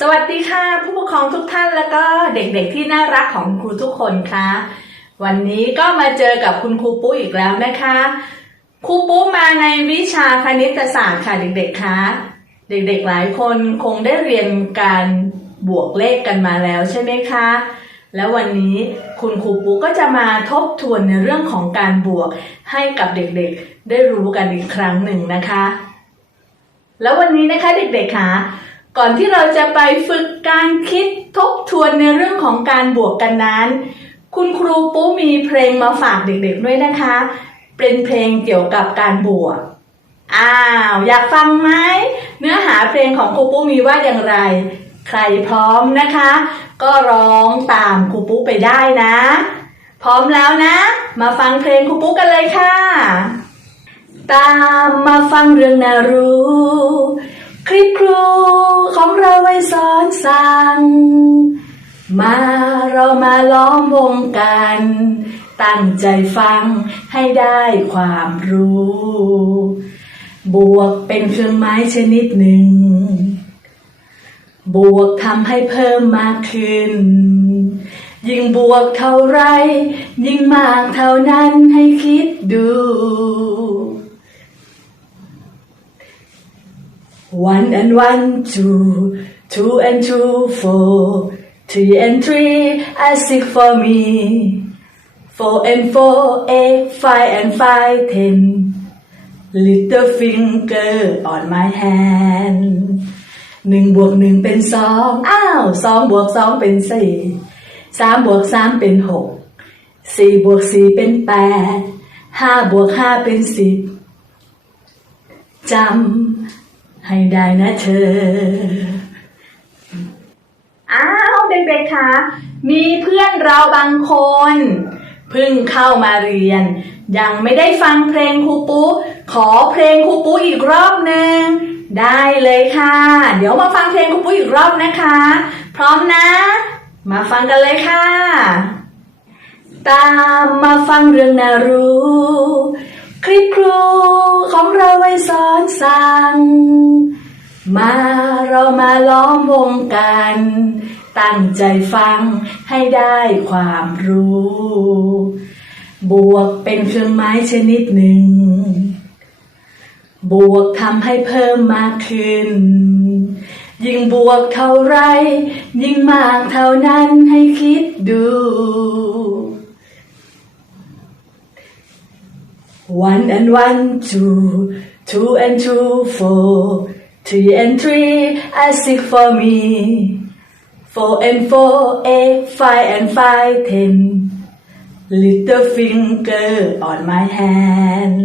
สวัสดีค่ะ ผู้ปกครองทุกท่านแล้วก็เด็กๆที่น่ารักของครูทุกคนค่ะวันนี้ก็มาเจอกับคุณครูปุ๊อีกแล้วนะคะครูปุ๊มาในวิชาคณิตศาสตร์ค่ะเด็กๆคะเด็กๆหลายคนคงได้เรียนการบวกเลขกันมาแล้วใช่ไหมคะ แล้ววันนี้คุณครูปุ๊ก็จะมาทบทวนในเรื่องของการบวกให้กับเด็กๆได้รู้กันอีกครั้งหนึ่งนะคะ แล้ววันนี้นะคะเด็กๆคะ ก่อนที่เราจะไปฝึกการคิดทบทวนในเรื่องของการบวกกันนั้น คุณครูปุ๊มีเพลงมาฝากเด็กๆด้วยนะคะ เป็นเพลงเกี่ยวกับการบวก อ้าว อยากฟังไหม เนื้อหาเพลงของครูปุ๊มีว่าอย่างไร ใครพร้อมนะคะ ก็ร้องตามครูปุ๊ไปได้นะ พร้อมแล้วนะ มาฟังเพลงครูปุ๊กันเลยค่ะ ตามมาฟังเรื่องน่ารู้ สั่งมาเรามาล้อมวงกัน ตั้งใจฟังให้ได้ความรู้ บวกเป็นเครื่องไม้ชนิดหนึ่ง บวกทำให้เพิ่มมากขึ้น ยิ่งบวกเท่าไร ยิ่งมากเท่านั้นให้คิดดู One and one, two, two and two, four, three and three, are six for me. Four and four, eight, five and five, ten. Little finger on my hand. หนึ่งบวกหนึ่งเป็นสองอ้าวสองบวกสองเป็นสี่สามบวกสามเป็นหกสี่บวกสี่เป็นแปดห้าบวกห้าเป็นสิบจำให้ได้นะเธอ อ้าวเด็กๆคะมีเพื่อนเราบางคนเพิ่งเข้ามาเรียน ยังไม่ได้ฟังเพลงครูปุ๊ขอเพลงครูปุ๊อีกรอบหนึ่งได้เลยค่ะ เดี๋ยวมาฟังเพลงครูปุ๊อีกรอบนะคะ พร้อมนะ มาฟังกันเลยค่ะ ตามมาฟังเรื่องน่ารู้ คลิปครูของเราไว้สอนสั่งมาเรามาล้อมวงกัน ตั้งใจฟังให้ได้ความรู้ บวกเป็นเครื่องไม้ชนิดหนึ่ง บวกทำให้เพิ่มมากขึ้น ยิ่งบวกเท่าไร ยิ่งมากเท่านั้นให้คิดดู One and one, two, two and two, four, three and three, are six for me. Four and four, eight, five and five, ten. Little finger on my hand.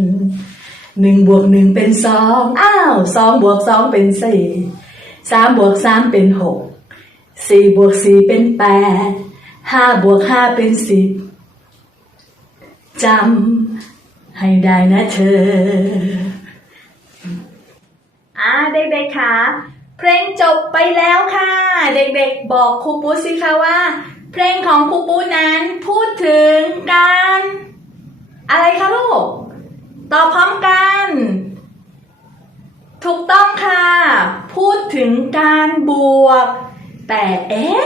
หนึ่งบวกหนึ่งเป็นสองอ้าวสองบวกสองเป็นสี่สามบวกสามเป็นหกสี่บวกสี่เป็นแปดห้าบวกห้าเป็นสิบจำให้ได้นะเธออ่าเด็กๆคะ เพลงจบไปแล้วค่ะ เด็กๆบอกครูปุ๊สิคะว่า เพลงของครูปุ๊นั้นพูดถึงการ อะไรคะลูกตอบพร้อมกัน ถูกต้องค่ะ พูดถึงการบวก แต่เอ๊ะ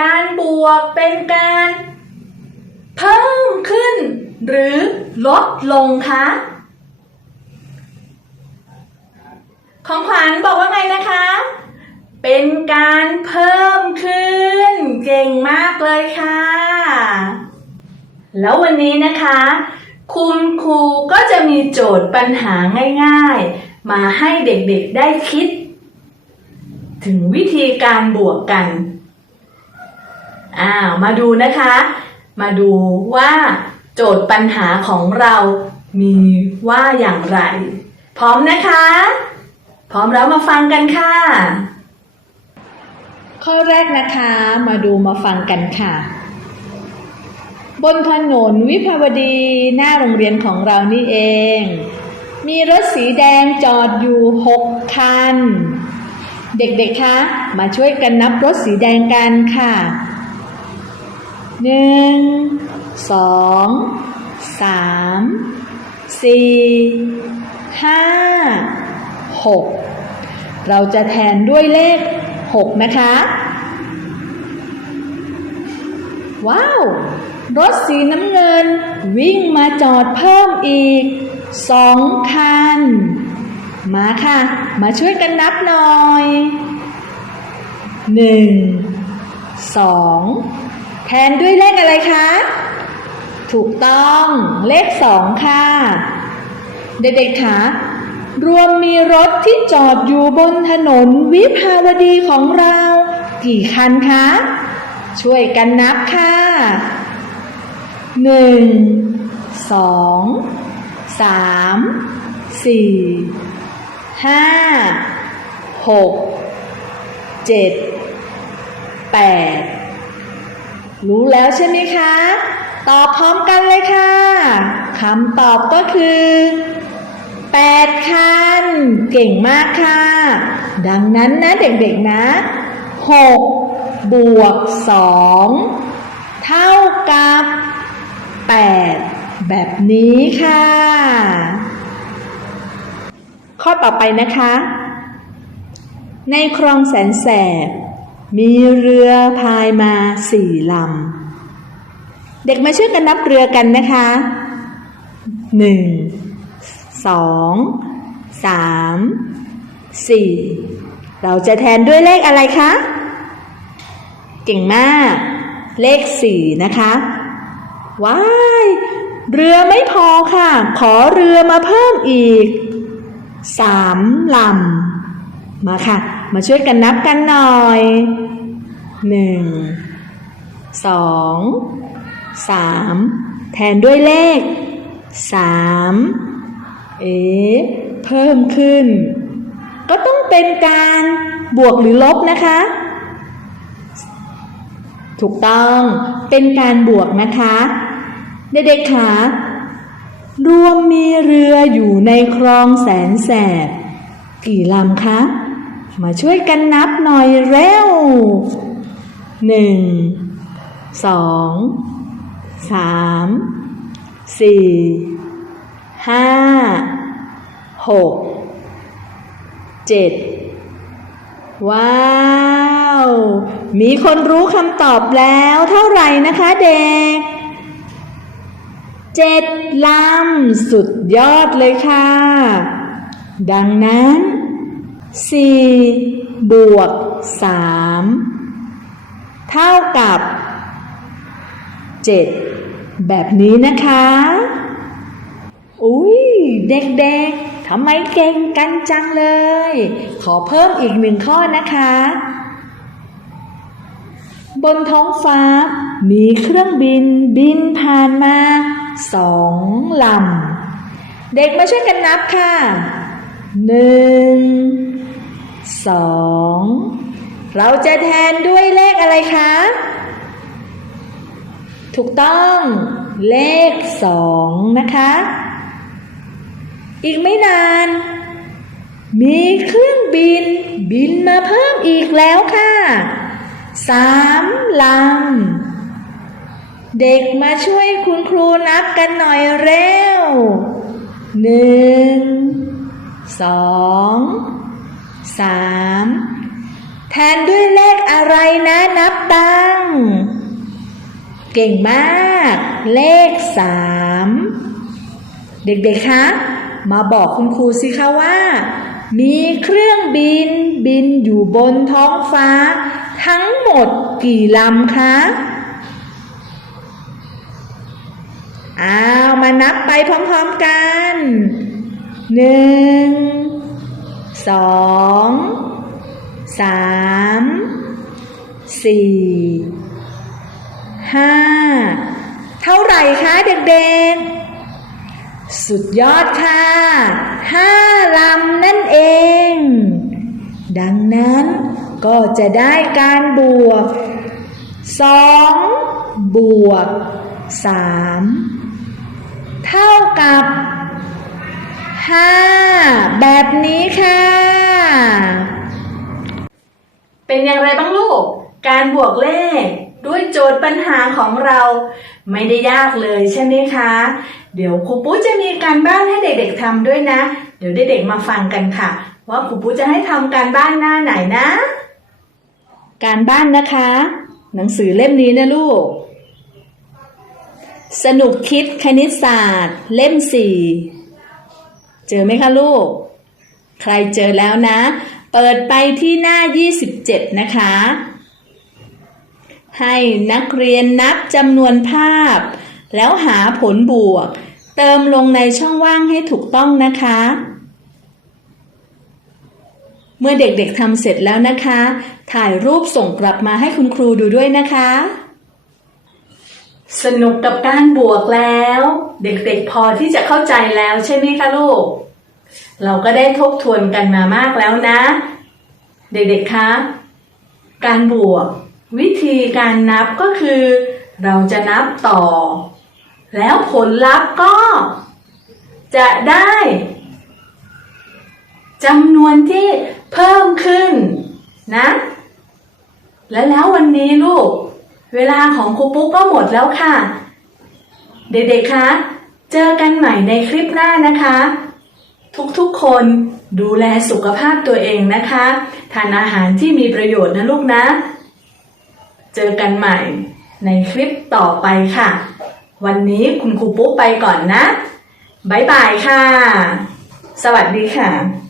การบวกเป็นการ เพิ่มขึ้น หรือลดลงคะ ของขวัญบอกว่าไงนะคะ เป็นการเพิ่มขึ้น เก่งมากเลยค่ะ แล้ววันนี้นะคะ คุณครูก็จะมีโจทย์ปัญหาง่าย ๆ มาให้เด็กๆได้คิด ถึงวิธีการบวกกัน อ้าว มาดูนะคะ มาดูว่าโจทย์ปัญหาของเรามีว่าอย่างไร พร้อมนะคะ พร้อมแล้วมาฟังกันค่ะ ข้อแรกนะคะมาดูมาฟังกันค่ะ บนถนนวิภาวดีหน้าโรงเรียนของเรานี่เอง มีรถสีแดงจอดอยู่หกคัน เด็กๆคะมาช่วยกันนับรถสีแดงกันค่ะหนึ่งสองสามสี่ห้า หกเราจะแทนด้วยเลข 6 นะคะ ว้าว รถสีน้ำเงิน วิ่งมาจอดเพิ่มอีกสองคัน มาค่ะ มาช่วยกันนับหน่อยหนึ่งสองแทนด้วยเลขอะไรคะถูกต้องเลขสองค่ะ เด็กๆคะ รวมมีรถที่จอดอยู่บนถนนวิภาวดีของเรา กี่คันคะ ช่วยกันนับค่ะหนึ่งสองสามสี่ห้าหกเจ็ดแปดรู้แล้วใช่ไหมคะ ตอบพร้อมกันเลยค่ะคำตอบก็คือ แปดคัน เก่งมากค่ะ ดังนั้นนะเด็กๆนะหกบวกสองเท่ากับแปดแบบนี้ค่ะ ข้อต่อไปนะคะ ในคลองแสนแสบ มีเรือพายมาสี่ลำ เด็กมาช่วยกันนับเรือกันนะคะหนึ่ง สองสามสี่เราจะแทนด้วยเลขอะไรคะ เก่งมาก เลขสี่นะคะว้ายเรือไม่พอค่ะ ขอเรือมาเพิ่มอีกสามลำมาค่ะ มาช่วยกันนับกันหน่อยหนึ่งสองสามแทนด้วยเลขสาม เอ๊ะเพิ่มขึ้น ก็ต้องเป็นการบวกหรือลบนะคะ ถูกต้องเป็นการบวกนะคะ เด็กๆคะรวมมีเรืออยู่ในคลองแสนแสบ กี่ลำคะ มาช่วยกันนับหน่อยเร็วหนึ่งสองสามสี่ ห้าหกเจ็ดว้าว มีคนรู้คำตอบแล้วเท่าไหร่นะคะเด็กเจ็ดลำสุดยอดเลยค่ะ ดังนั้นสี่บวกสามเท่ากับเจ็ดแบบนี้นะคะ เด็กๆทำไมเก่งกันจังเลย ขอเพิ่มอีกหนึ่งข้อนะคะ บนท้องฟ้า มีเครื่องบินบินผ่านมาสองลำ เด็กมาช่วยกันนับค่ะหนึ่งสองเราจะแทนด้วยเลขอะไรคะ ถูกต้องเลขสองนะคะ อีกไม่นาน มีเครื่องบินบินมาเพิ่มอีกแล้วค่ะสามลำเด็กมาช่วยคุณครูนับกันหน่อยเร็วหนึ่งสองสามแทนด้วยเลขอะไรนะนับตังเก่งมาก เลขสามเด็กๆคะ มาบอกคุณครูสิคะว่า มีเครื่องบินบินอยู่บนท้องฟ้า ทั้งหมดกี่ลำคะอ้าวมานับไปพร้อมๆกันหนึ่งสองสามสี่ห้าเท่าไหร่คะเด็กๆ สุดยอดค่ะห้าลำนั่นเอง ดังนั้นก็จะได้การบวกสองบวกสามเท่ากับห้าแบบนี้ค่ะ เป็นอย่างไรบ้างลูก การบวกเลข ด้วยโจทย์ปัญหาของเราไม่ได้ยากเลยใช่ไหมคะ เดี๋ยวครูปุ๊จะมีการบ้านให้เด็กๆทำด้วยนะ เดี๋ยวเด็กๆมาฟังกันค่ะ ว่าครูปุ๊จะให้ทำการบ้านหน้าไหนนะ การบ้านนะคะ หนังสือเล่มนี้นะลูก สนุกคิดคณิตศาสตร์ เล่มสี่เจอไหมคะลูก ใครเจอแล้วนะ เปิดไปที่หน้า 27 นะคะ ให้นักเรียนนับจำนวนภาพ แล้วหาผลบวก เติมลงในช่องว่างให้ถูกต้องนะคะ เมื่อเด็กๆทำเสร็จแล้วนะคะ ถ่ายรูปส่งกลับมาให้คุณครูดูด้วยนะคะ สนุกกับการบวกแล้ว เด็กๆพอที่จะเข้าใจแล้วใช่ไหมคะลูก เราก็ได้ทบทวนกันมามากแล้วนะ เด็กๆคะการบวก วิธีการนับก็คือ เราจะนับต่อ แล้วผลลัพธ์ก็ จะได้จำนวนที่เพิ่มขึ้นนะ และแล้ววันนี้ลูก เวลาของครูปุ๊กก็หมดแล้วค่ะ เด็กๆ คะ เจอกันใหม่ในคลิปหน้านะคะ ทุกๆ คนดูแลสุขภาพตัวเองนะคะ ทานอาหารที่มีประโยชน์นะลูกนะ เจอกันใหม่ในคลิปต่อไปค่ะ วันนี้คุณครูปุ๊กไปก่อนนะ บ๊ายบายค่ะ สวัสดีค่ะ